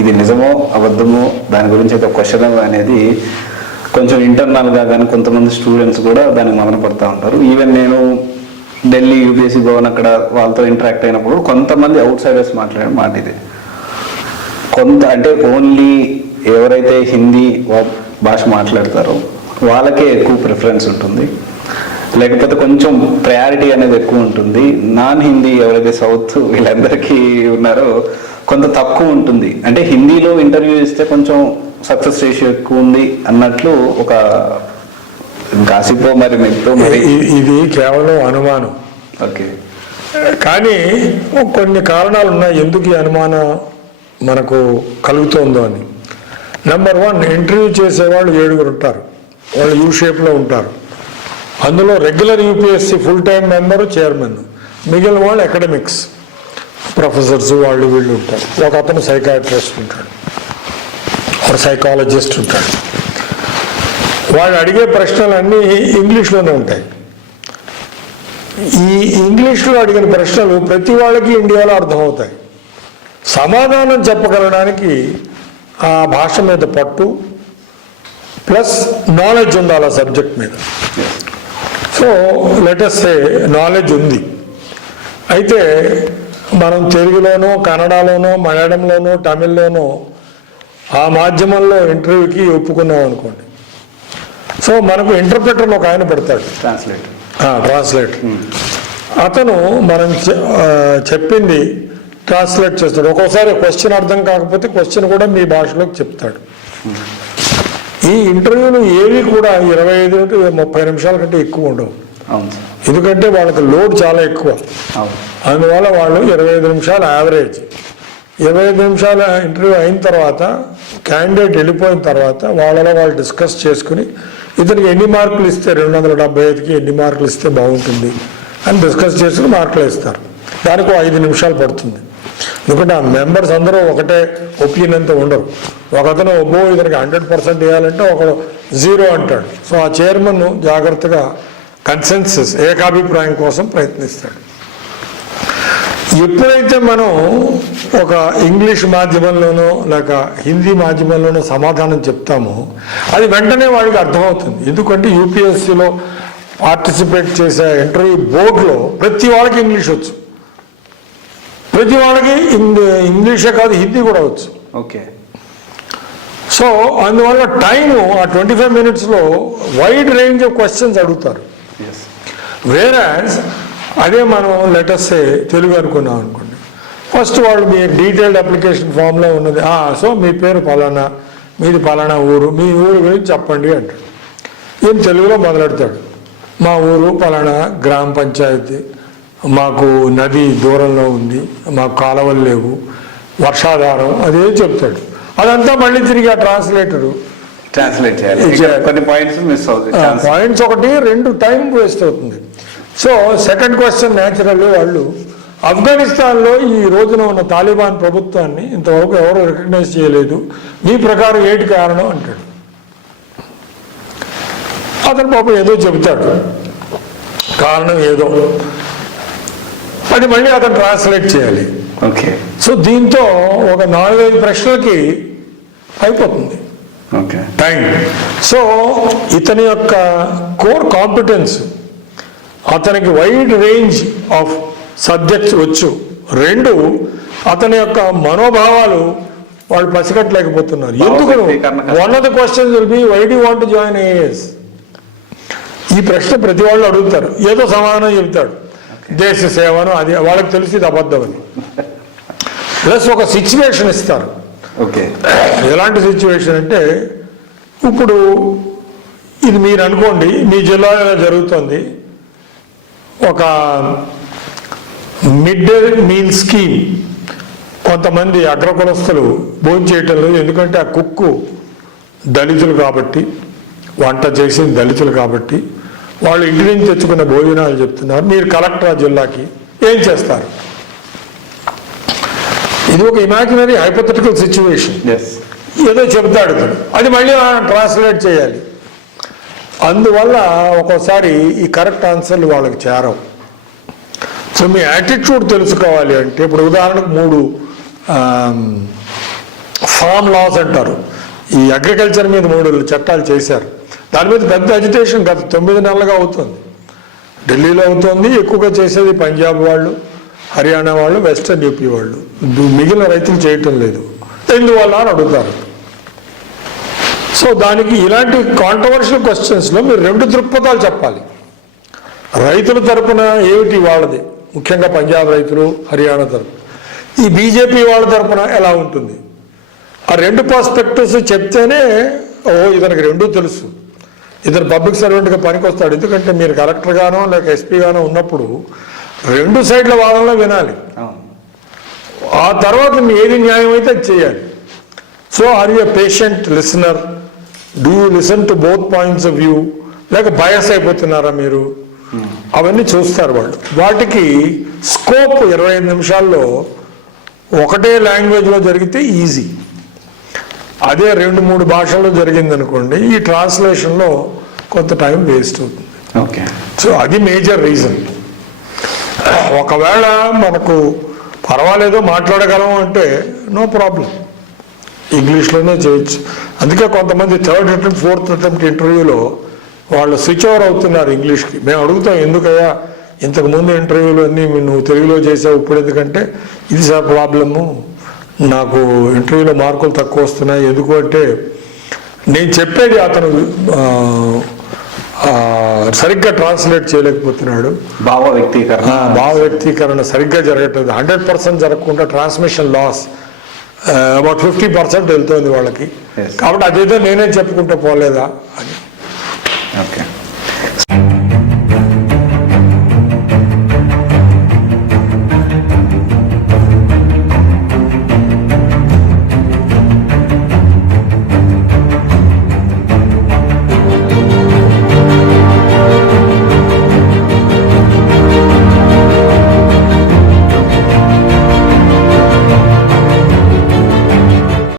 ఇది నిజమో అబద్ధమో దాని గురించి అయితే క్వశ్చన్ అనేది కొంచెం ఇంటర్నల్గా కానీ కొంతమంది స్టూడెంట్స్ కూడా దానికి మదన పడుతూ ఉంటారు. ఈవెన్ నేను ఢిల్లీ యూపీఎస్సీ భవన్ అక్కడ వాళ్ళతో ఇంటరాక్ట్ అయినప్పుడు కొంతమంది అవుట్ సైడర్స్ మాట్లాడే మాట ఇది. అంటే ఓన్లీ ఎవరైతే హిందీ భాష మాట్లాడతారో వాళ్ళకే ఎక్కువ ప్రిఫరెన్స్ ఉంటుంది, లేకపోతే కొంచెం ప్రయారిటీ అనేది ఎక్కువ ఉంటుంది. నాన్ హిందీ ఎవరైతే సౌత్ వీళ్ళందరికీ ఉన్నారో కొంత తక్కువ ఉంటుంది. అంటే హిందీలో ఇంటర్వ్యూ ఇస్తే కొంచెం సక్సెస్ రేషియో ఎక్కువ ఉంది అన్నట్లు ఒక గాసిపో మరి మిగతా మరి ఇది కేవలం అనుమానం. ఓకే, కానీ కొన్ని కారణాలు ఉన్నాయి ఎందుకు ఈ అనుమానం మనకు కలుగుతుందో అని. నెంబర్ 1, ఇంటర్వ్యూ చేసేవాళ్ళు 7 ఉంటారు, వాళ్ళు యూ షేప్లో ఉంటారు. అందులో regular UPSC full time member, chairman, మిగిలిన వాళ్ళు అకాడమిక్స్ ప్రొఫెసర్స్ వాళ్ళు వీళ్ళు ఉంటారు. ఒక అతను సైకాట్రిస్ట్ ఉంటాడు, ఒక సైకాలజిస్ట్ ఉంటాడు. వాళ్ళు అడిగే ప్రశ్నలన్నీ ఇంగ్లీష్లోనే ఉంటాయి. ఈ ఇంగ్లీష్లో అడిగిన ప్రశ్నలు ప్రతి వాళ్ళకి ఇండియాలో అర్థమవుతాయి. సమాధానం చెప్పగలడానికి ఆ భాష మీద పట్టు ప్లస్ నాలెడ్జ్ ఉండాలి ఆ సబ్జెక్ట్ మీద. సో లెటస్ సే నాలెడ్జ్ ఉంది, అయితే మనం తెలుగులోనో కన్నడలోనో మలయాళంలోనో తమిళ్లోనో ఆ మాధ్యమంలో ఇంటర్వ్యూకి ఒప్పుకున్నాం అనుకోండి. సో మనకు ఇంటర్ప్రిటర్ ఒక ఆయన పెడతాడు, ట్రాన్స్లేటర్. అతను మనం చెప్పింది ట్రాన్స్లేట్ చేస్తాడు. ఒక్కోసారి క్వశ్చన్ అర్థం కాకపోతే క్వశ్చన్ కూడా మీ భాషలోకి చెప్తాడు. ఈ ఇంటర్వ్యూలు ఏవి కూడా 25 నుండి 30 నిమిషాల కంటే ఎక్కువ ఉండవు, ఎందుకంటే వాళ్ళకి లోడ్ చాలా ఎక్కువ. అందువల్ల వాళ్ళు 25 నిమిషాలు యావరేజ్. 25 నిమిషాల ఇంటర్వ్యూ అయిన తర్వాత క్యాండిడేట్ వెళ్ళిపోయిన తర్వాత వాళ్ళలో వాళ్ళు డిస్కస్ చేసుకుని ఇతనికి ఎన్ని మార్కులు ఇస్తే 275కి ఎన్ని మార్కులు ఇస్తే బాగుంటుంది అని డిస్కస్ చేసుకుని మార్కులు ఇస్తారు. దానికి 5 నిమిషాలు పడుతుంది, ఎందుకంటే ఆ మెంబర్స్ అందరూ ఒకటే ఒపీనియన్తో ఉండరు. ఒకతను ఇతనికి 100% వేయాలంటే ఒకడు 0 అంటాడు. సో ఆ చైర్మన్ జాగ్రత్తగా కన్సెన్సస్ ఏకాభిప్రాయం కోసం ప్రయత్నిస్తాడు. ఎప్పుడైతే మనం ఒక ఇంగ్లీష్ మాధ్యమంలోనో లేక హిందీ మాధ్యమంలోనో సమాధానం చెప్తామో అది వెంటనే వాడికి అర్థమవుతుంది. ఎందుకంటే యూపీఎస్సీలో పార్టిసిపేట్ చేసే ఇంటర్వ్యూ బోర్డులో ప్రతి వాళ్ళకి ఇంగ్లీష్ వచ్చు, ప్రతి వాళ్ళకి ఇంగ్లీషే కాదు హిందీ కూడా వచ్చు. ఓకే, సో అందువల్ల టైము ఆ 25 మినిట్స్లో వైడ్ రేంజ్ ఆఫ్ క్వశ్చన్స్ అడుగుతారు. వేరాజ్ అదే మనం లెటర్సే తెలుగు అనుకున్నాం అనుకోండి, ఫస్ట్ వాళ్ళు మీ డీటెయిల్డ్ అప్లికేషన్ ఫామ్లో ఉన్నది, సో మీ పేరు పలానా, మీది పలానా ఊరు, మీ ఊరు గురించి చెప్పండి అంటాడు. ఈయన తెలుగులో మొదలెడతాడు, మా ఊరు పలానా గ్రామ పంచాయతీ, మాకు నది దూరంలో ఉంది, మాకు కాలువలు లేవు, వర్షాధారం అదే చెప్తాడు. అదంతా మళ్ళీ తిరిగి ఆ ట్రాన్స్లేట్ చేయాలి, కొన్ని పాయింట్స్ మిస్ అవుతాయి, పాయింట్స్ 1 2 టైం వేస్ట్ అవుతుంది. సో సెకండ్ క్వశ్చన్ న్యాచురల్లీ వాళ్ళు ఆఫ్ఘనిస్తాన్లో ఈ రోజున ఉన్న తాలిబాన్ ప్రభుత్వాన్ని ఇంతవరకు ఎవరు రికగ్నైజ్ చేయలేదు, మీ ప్రకారం ఏంటి కారణం అంటాడు. అతను పాపం ఏదో చెబుతాడు కారణం ఏదో, అది మళ్ళీ అతను ట్రాన్స్లేట్ చేయాలి. ఓకే, సో దీంతో ఒక 4-5 ప్రశ్నలకి అయిపోతుంది టైం. సో ఇతని యొక్క కోర్ కాంపిటెన్స్, అతనికి వైడ్ రేంజ్ ఆఫ్ సబ్జెక్ట్స్ వచ్చు. 2 అతని యొక్క మనోభావాలు వాళ్ళు పసిగట్టలేకపోతున్నారు. ఎందుకు? One of the questions will be why do you want to join IAS. ఈ ప్రశ్న ప్రతి వాళ్ళు అడుగుతారు, ఏదో సమాధానం చెప్తాడు, దేశ సేవను, అది వాళ్ళకి తెలిసి ఇది అబద్ధమని. ప్లస్ ఒక సిచ్యువేషన్ ఇస్తారు. ఓకే, ఎలాంటి సిచ్యువేషన్ అంటే, ఇప్పుడు ఇది మీరు అనుకోండి మీ జిల్లాలో జరుగుతుంది ఒక మిడ్ డే మీల్ స్కీమ్. కొంతమంది అగ్రకులస్తులు భోంచేయటం లేదు, ఎందుకంటే ఆ కుక్కు దళితులు కాబట్టి, వంట చేసిన దళితులు కాబట్టి వాళ్ళు ఇంటి నుంచి తెచ్చుకున్న భోజనాలు చెప్తున్నారు. మీరు కలెక్టర్ ఆ జిల్లాకి ఏం చేస్తారు? ఇది ఒక ఇమాజినరీ హైపోథెటికల్ సిచ్యువేషన్. ఏదో చెబుతాడు, అది మళ్ళీ ట్రాన్స్లేట్ చేయాలి. అందువల్ల ఒక్కోసారి ఈ కరెక్ట్ ఆన్సర్లు వాళ్ళకి చేరవు. సో మీ యాటిట్యూడ్ తెలుసుకోవాలి అంటే, ఇప్పుడు ఉదాహరణకు 3 ఫామ్ లాస్ అంటారు. ఈ అగ్రికల్చర్ మీద 3 చట్టాలు చేశారు. దాని మీద పెద్ద అజిటేషన్ గత 9 నెలలుగా అవుతుంది. ఢిల్లీలో అవుతుంది, ఎక్కువగా చేసేది పంజాబ్ వాళ్ళు, హర్యానా వాళ్ళు, వెస్టర్న్ యూపీ వాళ్ళు. మిగిలిన రైతులు చేయటం లేదు. ఎందువల్ల అని అడుగుతారు. సో దానికి ఇలాంటి కాంట్రవర్షియల్ క్వశ్చన్స్లో మీరు 2 దృక్పథాలు చెప్పాలి. రైతుల తరపున ఏమిటి వాళ్ళది, ముఖ్యంగా పంజాబ్ రైతులు, హర్యానా తరపు, ఈ బీజేపీ వాళ్ళ తరపున ఎలా ఉంటుంది, ఆ 2 పర్స్పెక్టివ్స్ చెప్తేనే ఇతనికి 2 తెలుసు, ఇతను పబ్లిక్ సర్వెంట్గా పనికొస్తాడు. ఎందుకంటే మీరు కలెక్టర్గానో లేక ఎస్పీగానో ఉన్నప్పుడు 2 సైడ్ల వాదనలో వినాలి. ఆ తర్వాత మీ ఏది న్యాయం అయితే అది చేయాలి. So are you patient listener, do you listen to both points of view, లేక బయాస్ అయిపోతున్నారా మీరు, అవన్నీ చూస్తారు వాళ్ళు. వాటికి స్కోప్ 25 నిమిషాల్లో ఒకటే లాంగ్వేజ్లో జరిగితే ఈజీ. అదే 2-3 భాషల్లో జరిగింది అనుకోండి, ఈ ట్రాన్స్లేషన్లో కొంత టైం వేస్ట్ అవుతుంది. ఓకే. సో అది మేజర్ రీజన్. ఒకవేళ మనకు పర్వాలేదో మాట్లాడగలం అంటే నో ప్రాబ్లం, ఇంగ్లీష్లోనే చేయొచ్చు. అందుకే కొంతమంది 3rd అటెంప్ట్ 4th అటెంప్ట్ ఇంటర్వ్యూలో వాళ్ళు స్విచ్ ఓవర్ అవుతున్నారు ఇంగ్లీష్కి. మేము అడుగుతాం, ఎందుకయ్యా ఇంతకుముందు ఇంటర్వ్యూలు అన్నీ నువ్వు తెలుగులో చేసావు, ఇప్పుడు ఎందుకంటే ఇది సార్ ప్రాబ్లము, నాకు ఇంటర్వ్యూలో మార్కులు తక్కువ వస్తున్నాయి. ఎందుకు అంటే నేను చెప్పేది అతను సరిగ్గా ట్రాన్స్లేట్ చేయలేకపోతున్నాడు, భావ వ్యక్తీకరణ సరిగ్గా జరగట్లేదు, 100% జరగకుండా ట్రాన్స్మిషన్ లాస్ అబౌట్ 50% వెళ్తుంది వాళ్ళకి. కాబట్టి అదేదో నేనే చెప్పుకుంటూ పోలేదా అని. ఓకే.